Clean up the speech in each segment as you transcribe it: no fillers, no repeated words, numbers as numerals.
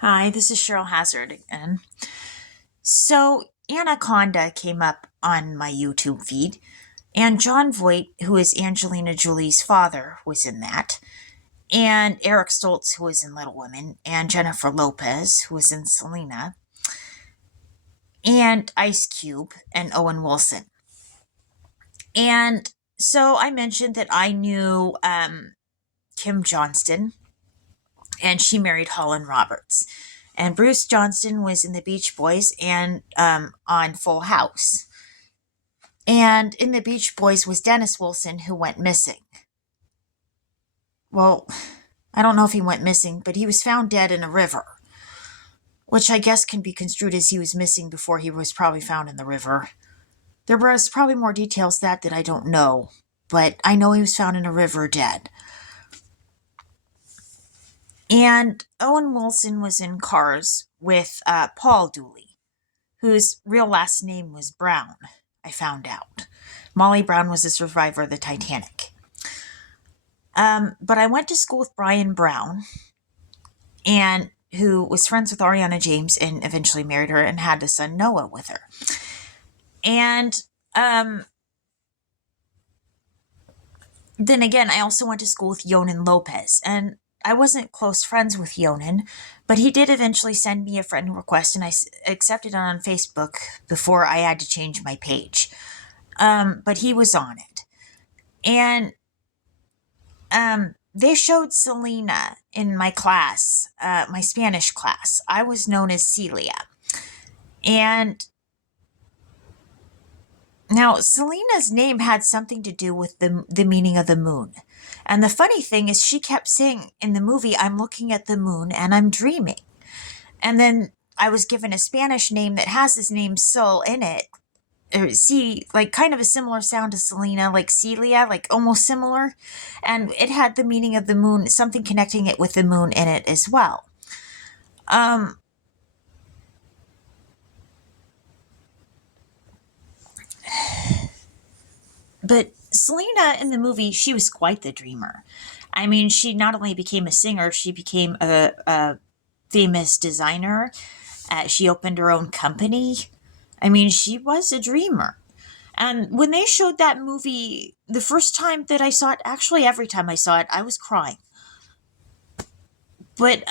Hi, this is Cheryl Hazzard again. So, Anaconda came up on my YouTube feed, and John Voight, who is Angelina Jolie's father, was in that, and Eric Stoltz, who was in Little Women, and Jennifer Lopez, who was in Selena, and Ice Cube, and Owen Wilson. And so I mentioned that I knew Kim Johnston, and she married Holland Roberts. And Bruce Johnston was in the Beach Boys and on Full House. And in the Beach Boys was Dennis Wilson, who went missing. Well, I don't know if he went missing, but he was found dead in a river, which I guess can be construed as he was missing before he was probably found in the river. There was probably more details that I don't know, but I know he was found in a river dead. And Owen Wilson was in Cars with Paul Dooley, whose real last name was Brown, I found out. Molly Brown was a survivor of the Titanic. But I went to school with Brian Brown, and who was friends with Ariana James and eventually married her and had a son, Noah, with her. And then again, I also went to school with Yonan Lopez, and I wasn't close friends with Yonan, but he did eventually send me a friend request, and I accepted it on Facebook before I had to change my page. But he was on it. And they showed Selena in my class, my Spanish class. I was known as Celia. And now Selena's name had something to do with the meaning of the moon. And the funny thing is she kept saying in the movie, I'm looking at the moon and I'm dreaming. And then I was given a Spanish name that has this name Sol in it. See, like kind of a similar sound to Selena, like Celia, like almost similar. And it had the meaning of the moon, something connecting it with the moon in it as well. But Selena in the movie, she was quite the dreamer. I mean, she not only became a singer, she became a famous designer. She opened her own company. I mean, she was a dreamer. And when they showed that movie, the first time that I saw it, actually every time I saw it, I was crying. But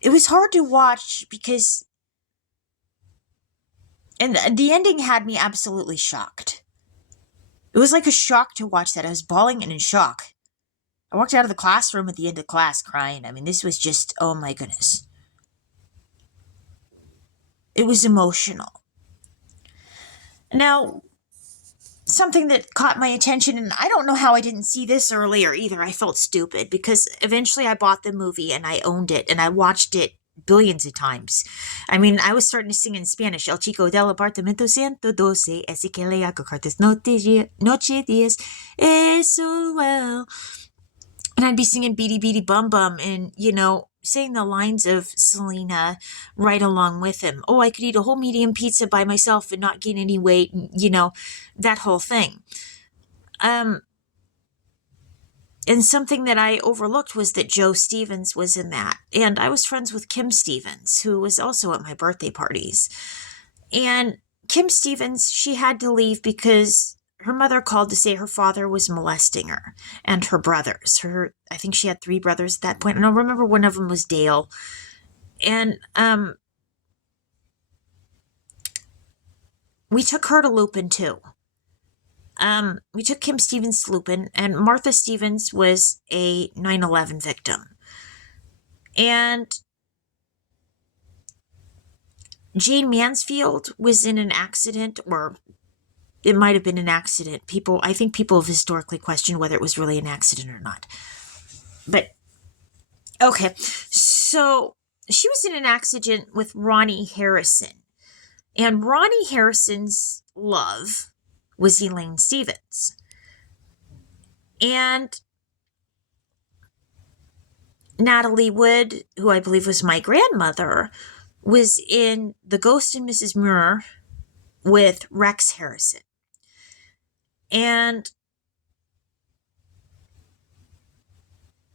it was hard to watch because and the ending had me absolutely shocked. It was like a shock to watch that. I was bawling and in shock. I walked out of the classroom at the end of class crying. I mean, this was just, oh my goodness. It was emotional. Now, something that caught my attention, and I don't know how I didn't see this earlier either. I felt stupid because eventually I bought the movie and I owned it and I watched it billions of times. I mean, I was starting to sing in Spanish. El chico del apartamento 112, ese que le hago cartas noche días, eso well. And I'd be singing Beady Beady Bum Bum and, saying the lines of Selena right along with him. Oh, I could eat a whole medium pizza by myself and not gain any weight, that whole thing. And something that I overlooked was that Joe Stevens was in that. And I was friends with Kim Stevens, who was also at my birthday parties. And Kim Stevens, she had to leave because her mother called to say her father was molesting her and her brothers. I think she had 3 brothers at that point. And I remember one of them was Dale. And we took her to Lupin too. We took Kim Stevens to Lupin, and Martha Stevens was a 9/11 victim. And Jane Mansfield was in an accident, or it might have been an accident. I think people have historically questioned whether it was really an accident or not. But, okay. So, she was in an accident with Ronnie Harrison. And Ronnie Harrison's love was Elaine Stevens. And Natalie Wood, who I believe was my grandmother, was in The Ghost and Mrs. Muir with Rex Harrison. And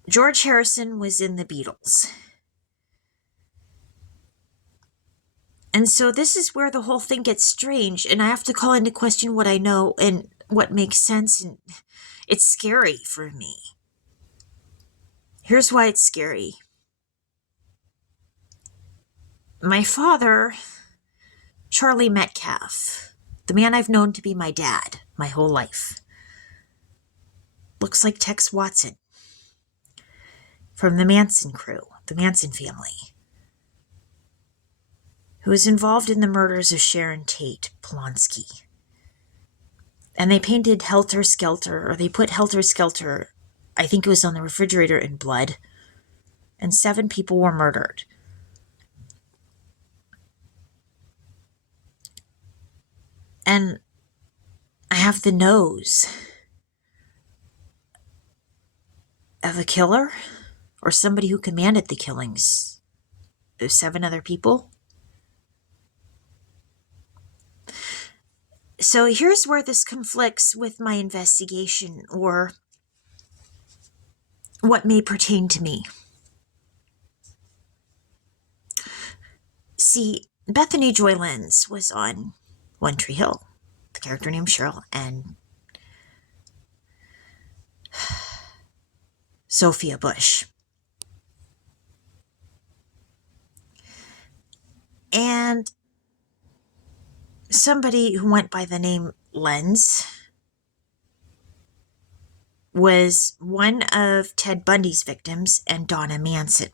George Harrison was in the Beatles. And so this is where the whole thing gets strange, and I have to call into question what I know and what makes sense, and it's scary for me. Here's why it's scary. My father, Charlie Metcalf, the man I've known to be my dad my whole life, looks like Tex Watson from the Manson crew, the Manson family, who was involved in the murders of Sharon Tate Polonsky. And they painted Helter Skelter, or they put Helter Skelter, I think it was on the refrigerator, in blood, and 7 people were murdered. And I have the nose of a killer, or somebody who commanded the killings of 7 other people. So here's where this conflicts with my investigation, or what may pertain to me. See, Bethany Joy Lenz was on One Tree Hill, the character named Cheryl, and Sophia Bush. And somebody who went by the name Lenz was one of Ted Bundy's victims and Donna Manson.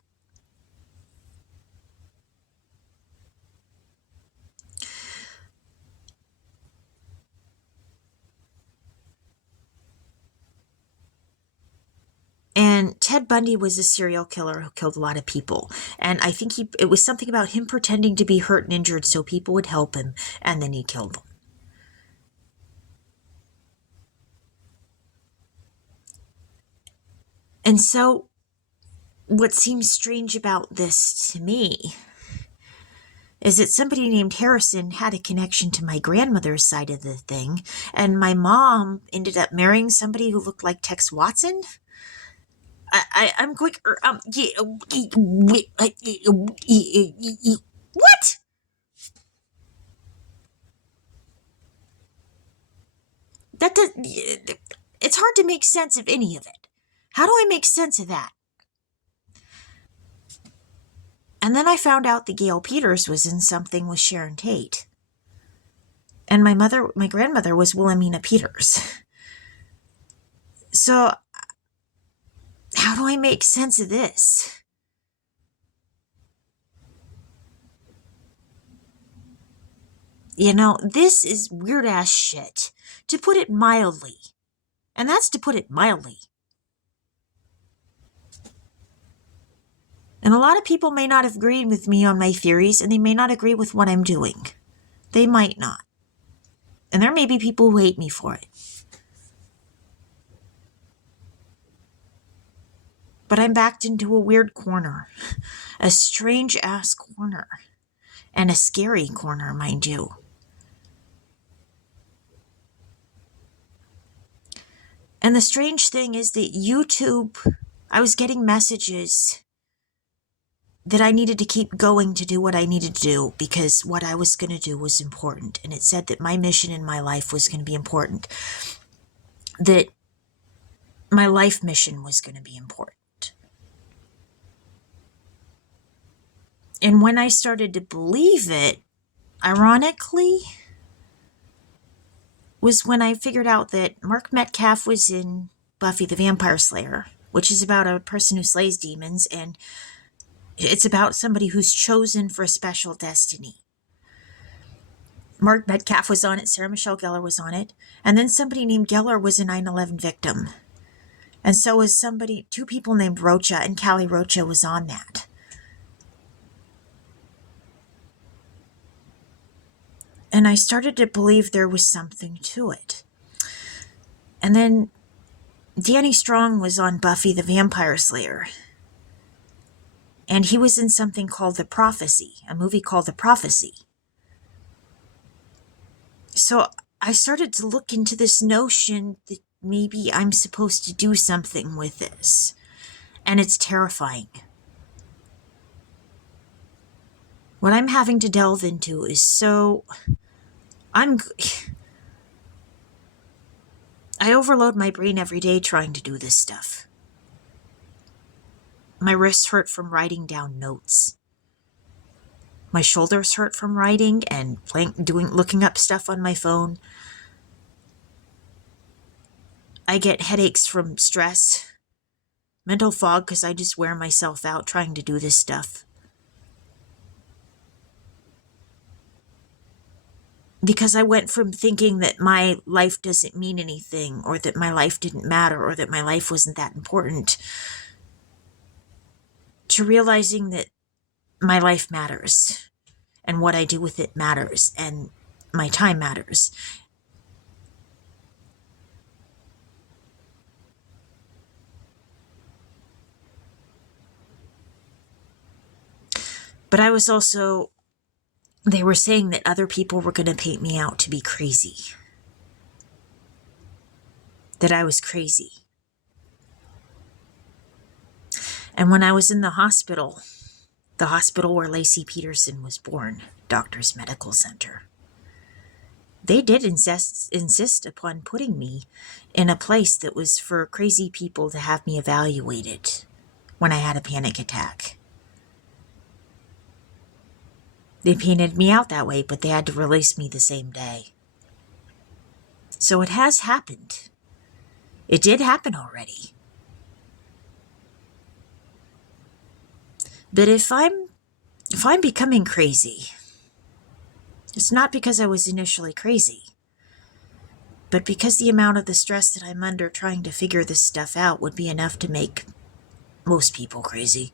And Ted Bundy was a serial killer who killed a lot of people. And I think it was something about him pretending to be hurt and injured so people would help him, and then he killed them. And so what seems strange about this to me is that somebody named Harrison had a connection to my grandmother's side of the thing, and my mom ended up marrying somebody who looked like Tex Watson. I'm going. What? That does. It's hard to make sense of any of it. How do I make sense of that? And then I found out that Gail Peters was in something with Sharon Tate. And my grandmother was Wilhelmina Peters. So, how do I make sense of this? You know, this is weird ass shit, to put it mildly. And that's to put it mildly. And a lot of people may not have agreed with me on my theories, and they may not agree with what I'm doing. They might not. And there may be people who hate me for it. But I'm backed into a weird corner. A strange-ass corner. And a scary corner, mind you. And the strange thing is that YouTube, I was getting messages that I needed to keep going to do what I needed to do, because what I was going to do was important. And it said that my mission in my life was going to be important. That my life mission was going to be important. And when I started to believe it, ironically, was when I figured out that Mark Metcalf was in Buffy the Vampire Slayer, which is about a person who slays demons, and it's about somebody who's chosen for a special destiny. Mark Metcalf was on it, Sarah Michelle Gellar was on it, and then somebody named Gellar was a 9/11 victim. And so was 2 people named Rocha, and Callie Rocha was on that. And I started to believe there was something to it. And then Danny Strong was on Buffy the Vampire Slayer. And he was in something called The Prophecy, a movie called The Prophecy. So I started to look into this notion that maybe I'm supposed to do something with this. And it's terrifying. What I'm having to delve into is I overload my brain every day trying to do this stuff. My wrists hurt from writing down notes. My shoulders hurt from writing and looking up stuff on my phone. I get headaches from stress, mental fog because I just wear myself out trying to do this stuff. Because I went from thinking that my life doesn't mean anything, or that my life didn't matter, or that my life wasn't that important, to realizing that my life matters, and what I do with it matters, and my time matters. But I was also, they were saying that other people were going to paint me out to be crazy. That I was crazy. And when I was in the hospital where Lacey Peterson was born, Doctors Medical Center, they did insist upon putting me in a place that was for crazy people to have me evaluated when I had a panic attack. They painted me out that way, but they had to release me the same day. So it has happened. It did happen already. But if I'm becoming crazy, it's not because I was initially crazy, but because the amount of the stress that I'm under trying to figure this stuff out would be enough to make most people crazy.